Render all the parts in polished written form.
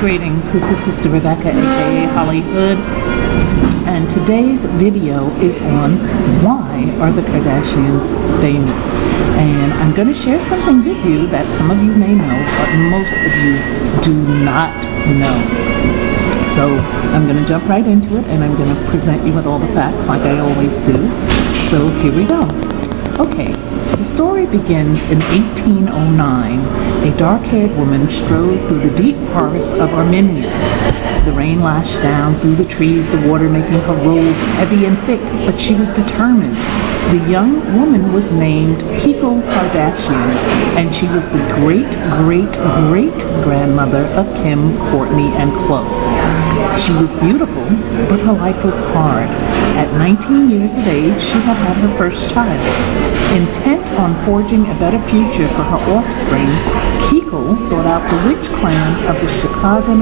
Greetings, this is Sister Rebecca, aka Hollywood, and today's video is on why are the Kardashians famous. And I'm going to share something with you that some of you may know, but most of you do not know. So I'm going to jump right into it, and I'm going to present you with all the facts like I always do. So here we go. Okay, the story begins in 1809. A dark-haired woman strode through the deep forests of Armenia. The rain lashed down through the trees, the water making her robes heavy and thick, but she was determined. The young woman was named Kiko Kardashian, and she was the great-great-great-grandmother of Kim, Kourtney, and Khloe. She was beautiful, but her life was hard. At 19 years of age, she had had her first child. Intent on forging a better future for her offspring, Kiko sought out the witch clan of the Chicago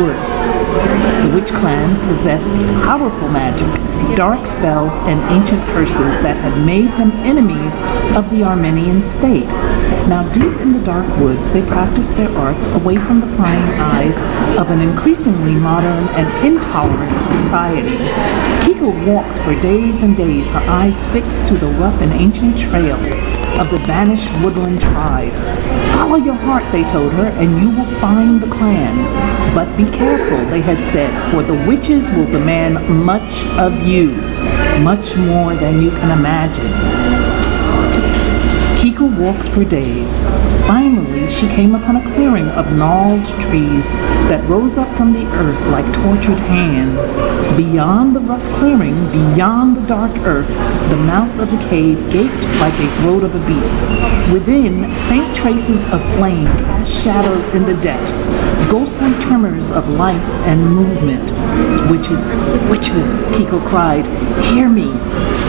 Woods. The witch clan possessed powerful magic, dark spells, and ancient curses that had made them enemies of the Armenian state. Now, deep in the dark woods, they practiced their arts away from the prying eyes of an increasingly modern and intolerant society. Kiko walked for days and days, her eyes fixed to the rough and ancient trails of the vanished woodland tribes. Follow your heart, they told her, and you will find the clan. But be careful, they had said, for the witches will demand much of you, much more than you can imagine. Kiko walked for days. Finally, she came upon a clearing of gnarled trees that rose up from the earth like tortured hands. Beyond the rough clearing, beyond the dark earth, the mouth of the cave gaped like a throat of a beast. Within, faint traces of flame cast shadows in the depths, ghostly tremors of life and movement. Witches, witches, Kiko cried, hear me.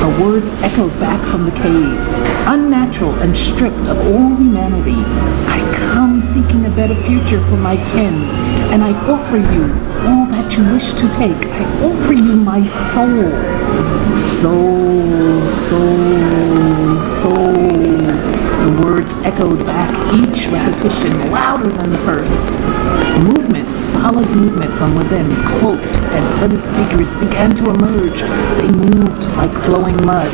Her words echoed back from the cave. Unnatural and stripped of all humanity, I come seeking a better future for my kin, and I offer you all that you wish to take. I offer you my soul. Soul, soul, soul. The words echoed back, each repetition louder than the first. Movement, solid movement from within, cloaked and hooded figures began to emerge. They moved like flowing mud,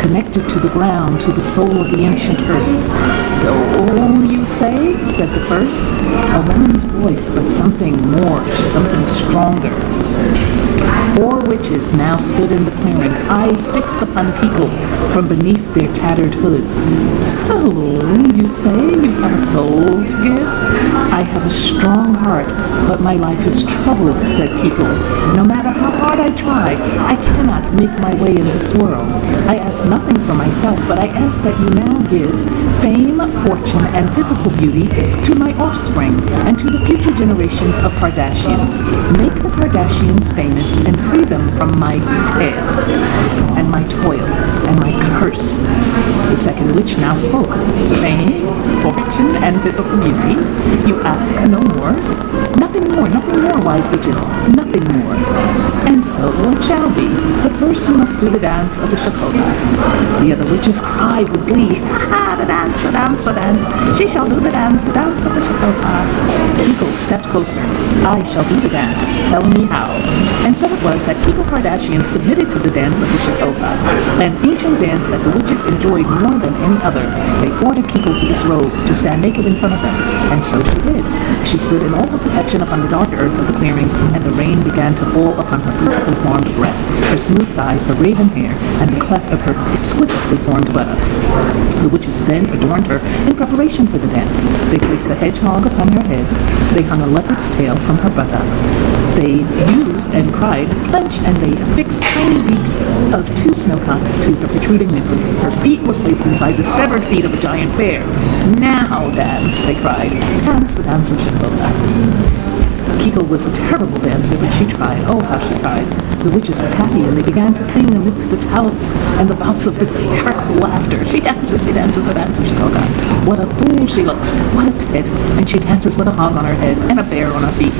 connected to the ground, to the soul of the ancient earth. Soul, you say? Said the first. A woman's voice, but something more, something stronger. 4 witches now stood in the clearing, eyes fixed upon Kiko from beneath their tattered hoods. Soul, you say? You have a soul to give? I have a strong heart, but my life is troubled, said Kiko. No matter how hard I try, I cannot make my way in this world. I ask nothing for myself, but I ask that you now give fame, fortune, and physical beauty to my offspring and to the future generations of Kardashians. Make the Kardashians famous and free them from my tale and my toil and my curse. The second witch now spoke. Fame, fortune, and physical beauty. You ask no more? Nothing more, wise witches, nothing more. And so it shall be. But first you must do the dance of the Shakota. The other witches cried with glee, ha, the dance, the dance, the dance. She shall do the dance of the Shakota. Kiko stepped closer. I shall do the dance. Tell me how. And so it was that Kiko Kardashian submitted to the dance of the Shakota, an ancient dance that the witches enjoyed more than any other. They ordered Kiko to disrobe, to stand naked in front of them, and so she did. She stood in all her perfection upon the dark earth of the clearing, and the rain began to fall upon her beautifully formed breasts, her smooth thighs, her raven hair, and the cleft of her exquisitely formed buttocks. The witches then adorned her in preparation for the dance. They placed a hedgehog upon her head. They hung a leopard's tail from her buttocks. They used and cried, clench, and they affixed tiny beaks of 2 snowcocks to her protruding nipples. Her feet were placed inside the severed feet of a giant bear. Now dance, they cried. Dance the dance of Shakota. Kiko was a terrible dancer, but she tried. Oh, how she tried. The witches were happy, and they began to sing amidst the talents and the bouts of hysterical laughter. She dances the dance of Shakota. What a fool she looks. What a tit. And she dances with a hog on her head and a bear on her feet.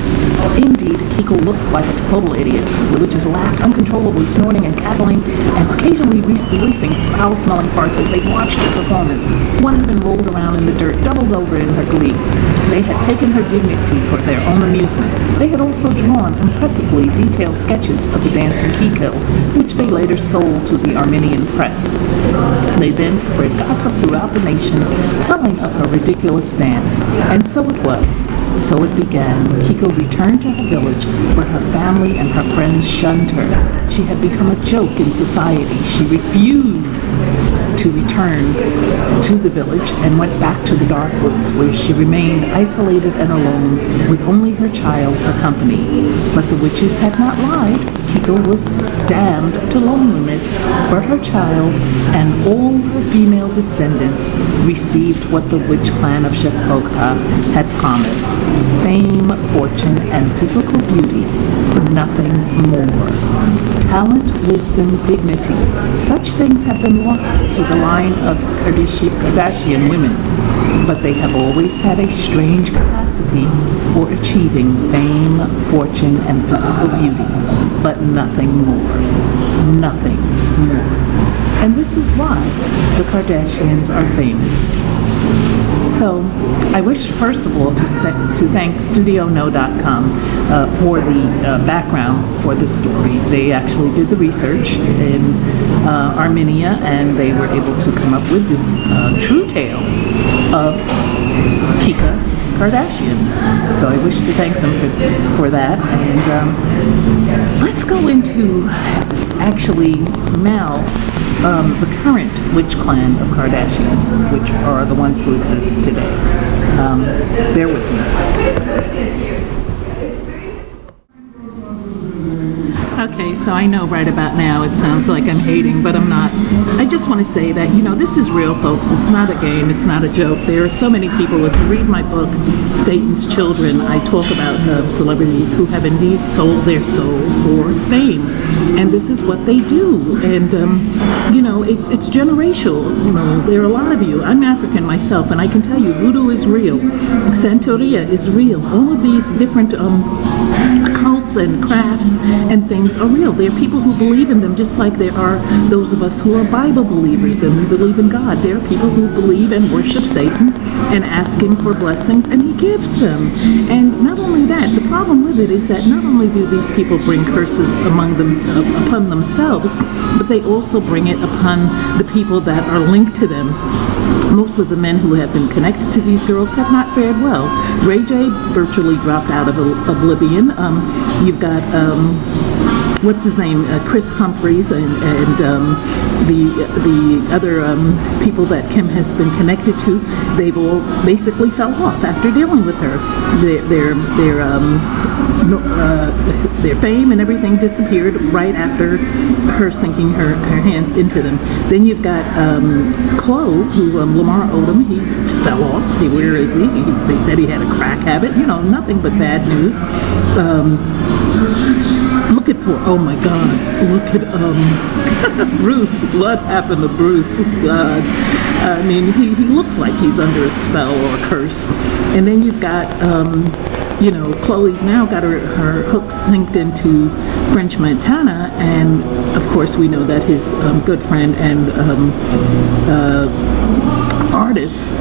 Indeed, Kiko looked like a total idiot. The witches laughed uncontrollably, snorting and cackling, and occasionally releasing foul-smelling farts as they watched her performance. One even rolled around in the dirt, doubled over in her glee. They had taken her dignity for their own amusement. endorsement. They had also drawn impressively detailed sketches of the dancing Kiko, which they later sold to the Armenian press. They then spread gossip throughout the nation, telling of her ridiculous dance. And so it was. So it began. Kiko returned to her village, but her family and her friends shunned her. She had become a joke in society. She refused to return to the village and went back to the dark woods, where she remained isolated and alone, with only her child for company. But the witches had not lied. Kiko was damned to loneliness, but her child and all her female descendants received what the witch clan of Shepokha had promised: fame, fortune, and physical beauty, nothing more. Talent, wisdom, dignity, such things have been lost to the line of Kardashian women, but they have always had a strange capacity for achieving fame, fortune, and physical beauty, but nothing more. Nothing more. And this is why the Kardashians are famous. So, I wish, first of all, to thank StudioNo.com for the background for this story. They actually did the research in Armenia, and they were able to come up with this true tale of Kika Kardashian. So I wish to thank them for that. And let's go into actually now the current witch clan of Kardashians, which are the ones who exist today. Bear with me. Okay, so I know right about now it sounds like I'm hating, but I'm not. I just want to say that, this is real, folks. It's not a game. It's not a joke. There are so many people. If you read my book, Satan's Children, I talk about celebrities who have indeed sold their soul for fame. And this is what they do. And, it's generational. There are a lot of you. I'm African myself, and I can tell you, voodoo is real. Santeria is real. All of these different cults and crafts and things are real. There are people who believe in them, just like there are those of us who are Bible believers and we believe in God. There are people who believe and worship Satan and ask him for blessings, and he gives them. And not only that, the problem with it is that not only do these people bring curses upon themselves, but they also bring it upon the people that are linked to them. Most of the men who have been connected to these girls have not fared well. Ray J virtually dropped out of oblivion. You've got what's his name, Chris Humphries, and the other people that Kim has been connected to. They've all basically fell off after dealing with her. Their fame and everything disappeared right after her sinking her hands into them. Then you've got Chloe, who Lamar Odom, he fell off. Where is he? They said he had a crack habit. Nothing but bad news. Look at oh my God, look at Bruce. What happened to Bruce? God. I mean, he looks like he's under a spell or a curse. And then you've got, Chloe's now got her hooks synced into French Montana, and of course we know that his good friend and artist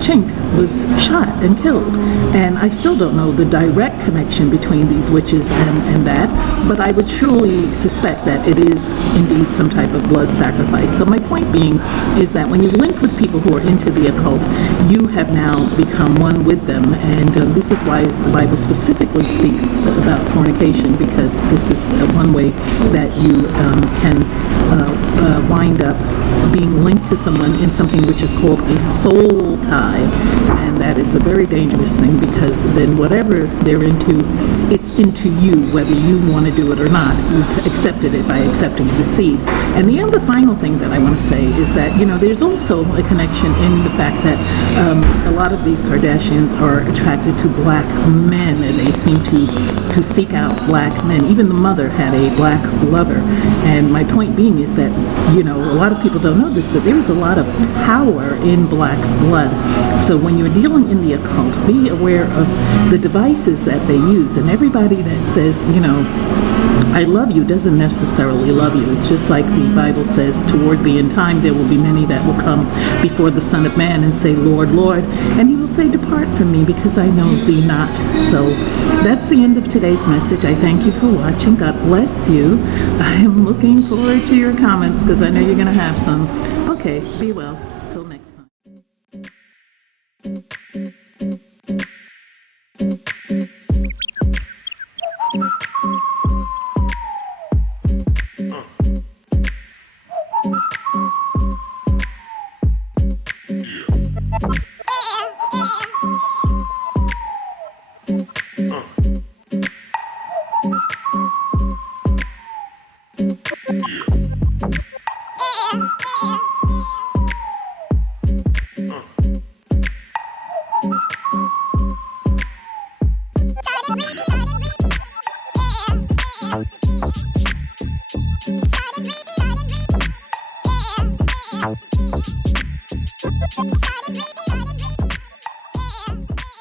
Chinks was shot and killed, and I still don't know the direct connection between these witches and that, but I would surely suspect that it is indeed some type of blood sacrifice. So my point being is that when you link with people who are into the occult, you have now become one with them, and this is why the Bible specifically speaks about fornication, because this is one way that you can wind up being linked to someone in something which is called a soul tie, and that is a very dangerous thing, because then whatever they're into, it's into you, whether you want to do it or not. You've accepted it by accepting the seed. And the other final thing that I want to say is that, there's also a connection in the fact that a lot of these Kardashians are attracted to black men, and they seem to seek out black men. Even the mother had a black lover. And my point being is that, a lot of people don't know this, but there's a lot of power in black blood. So when you're dealing in the occult, be aware of the devices that they use. And everybody that says, I love you doesn't necessarily love you. It's just like the Bible says, toward the end time there will be many that will come before the Son of Man and say, Lord, Lord, and he will say, depart from me, because I know thee not. So that's the end of today's message. I thank you for watching. God bless you. I am looking forward to your comments because I know you're going to have some. Okay, be well. Till next time.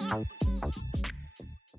Out.